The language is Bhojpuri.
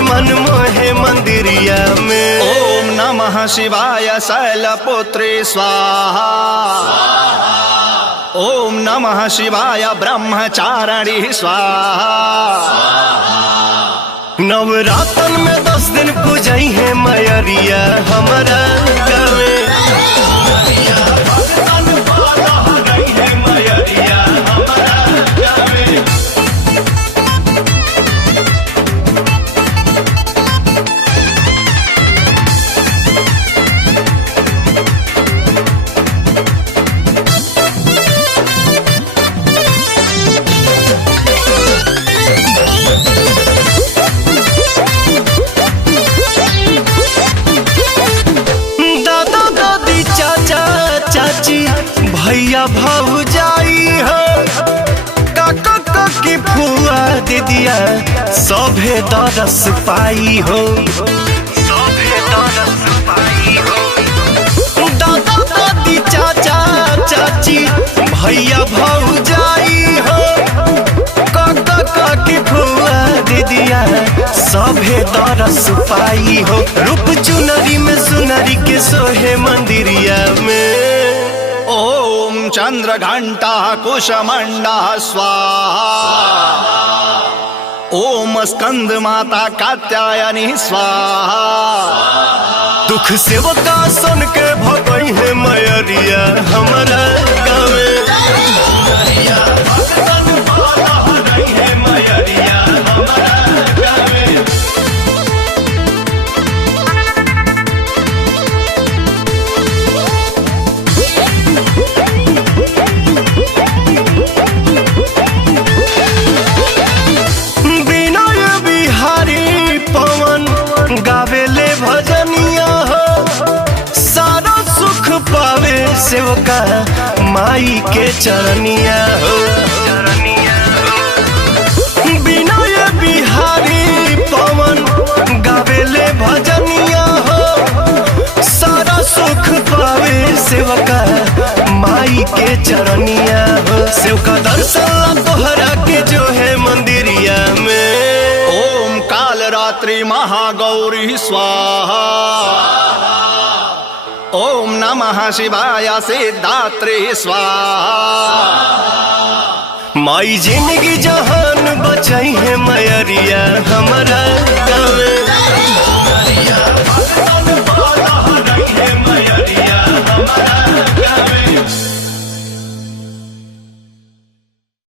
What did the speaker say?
मन मोहे मंदिरिया में। ओम नमः शिवाय शैलपुत्री स्वाहा, ओम नमः शिवाय ब्रह्मचारिणी स्वाहा। नवरातन में 10 दिन पूजई है मयरिया हमारा गावे। भैया भौजाई हो, काका काकी फुआ दीदिया सभे दरस पाई हो, सभे दरस पाई हो। दादा दादी चाचा चाची भैया भौजाई हो, काका काकी फुआ दीदिया सभे दरस पाई हो। रूप चुनरी में सुनरी के सोहे मंदिरिया में। ओम चंद्र घंटा कुशमंडा स्वाहा, ओम स्कंद माता कात्यायनी स्वाहा। दुख सेवका सुन के भगई है मयरिया हमारा गावे। गावेले भजनिया हो, सारा सुख पावे सेवका माई के चरनिया हो। विनय बिहारी पवन गावेले भजनिया हो, सारा सुख पावे सेवका माई के चरनिया हो। सेवका दर्शन तोहरा के जो है मंदिरिया में। ओम काल रात्रि महागौरी स्वाहा, ओम नमः शिवाय सिद्धात्री स्वाहा। माई जिंदगी जहान बचाई है मयरिया हमारा गावे।